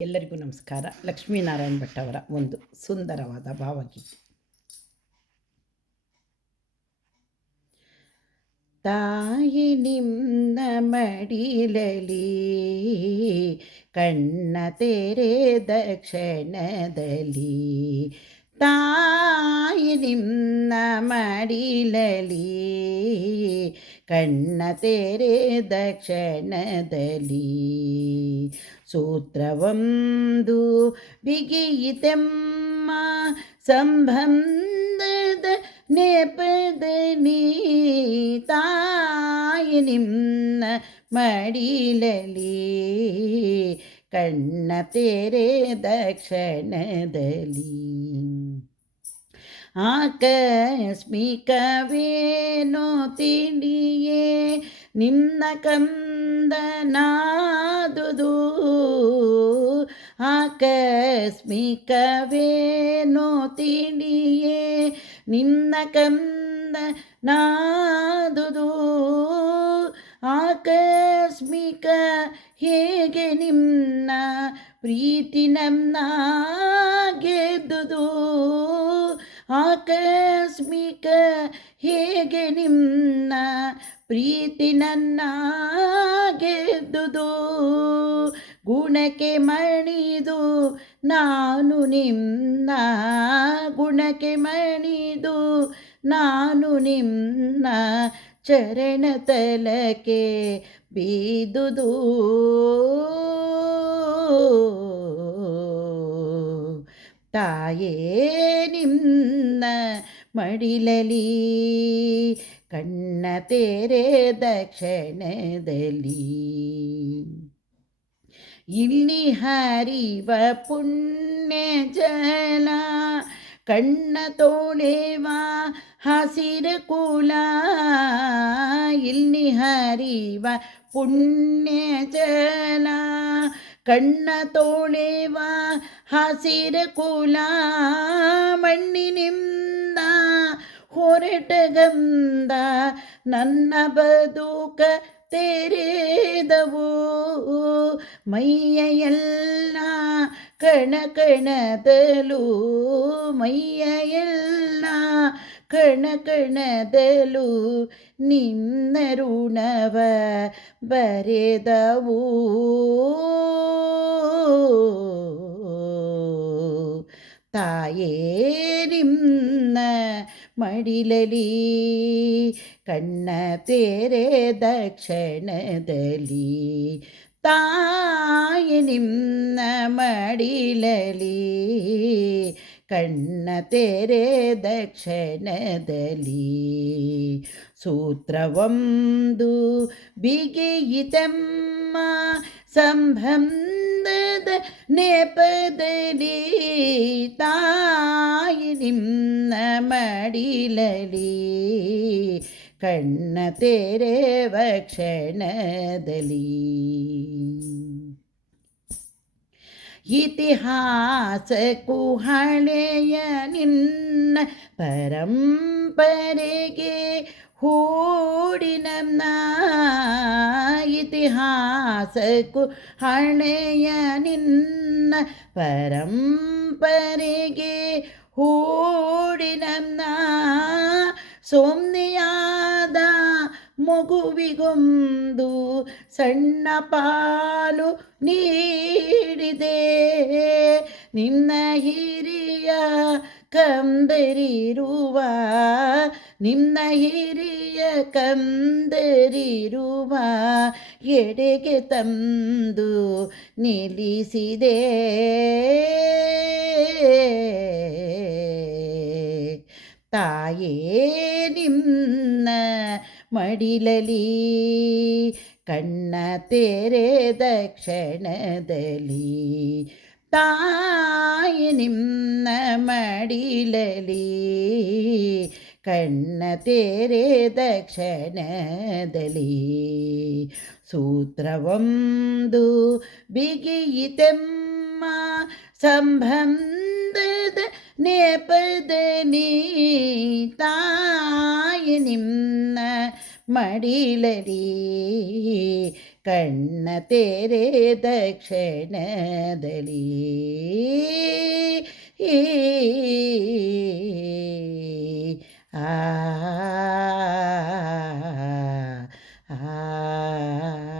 ಎಲ್ಲರಿಗೂ ನಮಸ್ಕಾರ. ಲಕ್ಷ್ಮೀನಾರಾಯಣ ಭಟ್ ಅವರ ಒಂದು ಸುಂದರವಾದ ಭಾವಗೀತೆ. ತಾಯಿ ನಿನ್ನ ಮಡಿಲಲಿ ಕಣ್ಣ ತೆರೆದ ಕ್ಷಣದಲ್ಲಿ, ತಾಯಿ ನಿನ್ನ ಮಡಿಲಲಿ ಕಣ್ಣ ತೆರೆದ ಕ್ಷಣದಲ್ಲಿ, ಸೂತ್ರವೊಂದು ಬಿಗಿಯಿತೆಮ್ಮ ಸಂಬಂಧದ ನೆಪದಲ್ಲಿ, ತಾಯಿ ನಿನ್ನ ಮಡಿಲಲಿ ಕಣ್ಣ ತೆರೆದ ಕ್ಷಣದಲ್ಲಿ, ಆಕಸ್ಮಿಕವೇನೋ ತಿಳಿಯೇ ನಿನ್ನ ಕಂದನಾದುದು, ಆಕಸ್ಮಿಕವೇನೋ ತಿಳಿಯೇ ನಿನ್ನ ಕಂದನಾದುದು, ಆಕಸ್ಮಿಕ ಹೇಗೆ ನಿನ್ನ ಪ್ರೀತಿ ನನ್ನ ಗೆದ್ದುದು, ಆಕಸ್ಮಿಕ ಹೇಗೆ ನಿನ್ನ ಪ್ರೀತಿ ನನ್ನ ಗೆದ್ದುದು, ಗುಣಕ್ಕೆ ಮಣಿದು ನಾನು ನಿನ್ನ, ಗುಣಕ್ಕೆ ಮಣಿದು ನಾನು ನಿನ್ನ ಚರಣ ತಲಕ್ಕೆ ಬೀದುದು, ತಾಯೇ ನಿನ್ನ ಮಡಿಲಲಿ ಕಣ್ಣ ತೆರೆದ ಕ್ಷಣದಲ್ಲಿ, ಇಲ್ಲಿ ಹರಿವ ಪುಣ್ಯ ಜಲ ಕಣ್ಣ ತೋಳೆವ ಹಸಿರು ಕುಲ, ಇಲ್ಲಿ ಹರಿವ ಪುಣ್ಯ ಜಲ ಕಣ್ಣ ತೋಳೆವ ಹಸಿರು ಕುಲ, ಮಣ್ಣಿನಿಂದ ಹೊರಟ ಗಂಧ ನನ್ನ ಬದುಕ ತೆರೆದವು, ಮೈಯ ಎಲ್ಲ ಕಣ ಕಣದಲು, ಮೈಯ ಎಲ್ಲ ಕಣ ಕಣದಲು ನಿನ್ನ ಋಣವ ಬರೆದವು, ತಾಯೇ ನಿನ್ನ ಮಡಿಲಲಿ ಕಣ್ಣ ತೆರೆದ ಕ್ಷಣದಲ್ಲಿ, ತಾಯಿ ನಿನ್ನ ಮಡಿಲಲಿ ಕಣ್ಣ ತೆರೆದ ಕ್ಷಣದಲ್ಲಿ, ಸೂತ್ರವೊಂದು ಬಿಗಿಯಿತೆಮ್ಮ ಸಂಬಂಧದ ನೆಪದಲ್ಲಿ, ತಾಯಿ ನಿನ್ನ ಮಡಿಲಲಿ ಕಣ್ಣ ತೆರೆವ ಕ್ಷಣದಲ್ಲಿ, ಇತಿಹಾಸಕ್ಕೂ ಹಳೆಯ ನಿನ್ನ ಪರಂಪರೆಗೆ ಹೂಡಿ ನನ್ನ, ಇತಿಹಾಸಕ್ಕೂ ಹಳೆಯ ನಿನ್ನ ಪರಂಪರೆಗೆ ಹೂಡಿ ನನ್ನ, ಸೊನ್ನೆಯಾದ ಮಗುವಿಗೊಂದು ಸಣ್ಣ ಪಾಲು ನೀಡಿದೆ, ನಿನ್ನ ಹಿರಿಯ ಕಂದರಿರುವ, ನಿನ್ನ ಹಿರಿಯ ಕಂದರಿರುವ ಎಡೆಗೆ ತಂದು ನಿಲ್ಲಿಸಿದೆ, ತಾಯೇ ನಿನ್ನ ಮಡಿಲಲಿ ಕಣ್ಣ ತೆರೆದ ಕ್ಷಣದಲ್ಲಿ, ತಾಯಿ ನಿನ್ನ ಮಡಿಲಲಿ ಕಣ್ಣ ತೆರೆದ ಕ್ಷಣದಲ್ಲಿ, ಸೂತ್ರವೊಂದು ಬಿಗಿಯಿತೆಮ್ಮ ಸಂಬಂಧದ ನೆಪದಲ್ಲಿ, ತಾಯಿ ನಿನ್ನ ಮಡಿಲಲಿ ಕಣ್ಣ ತೆರೆದ ಕ್ಷಣದಲ್ಲಿ ಆ ಆ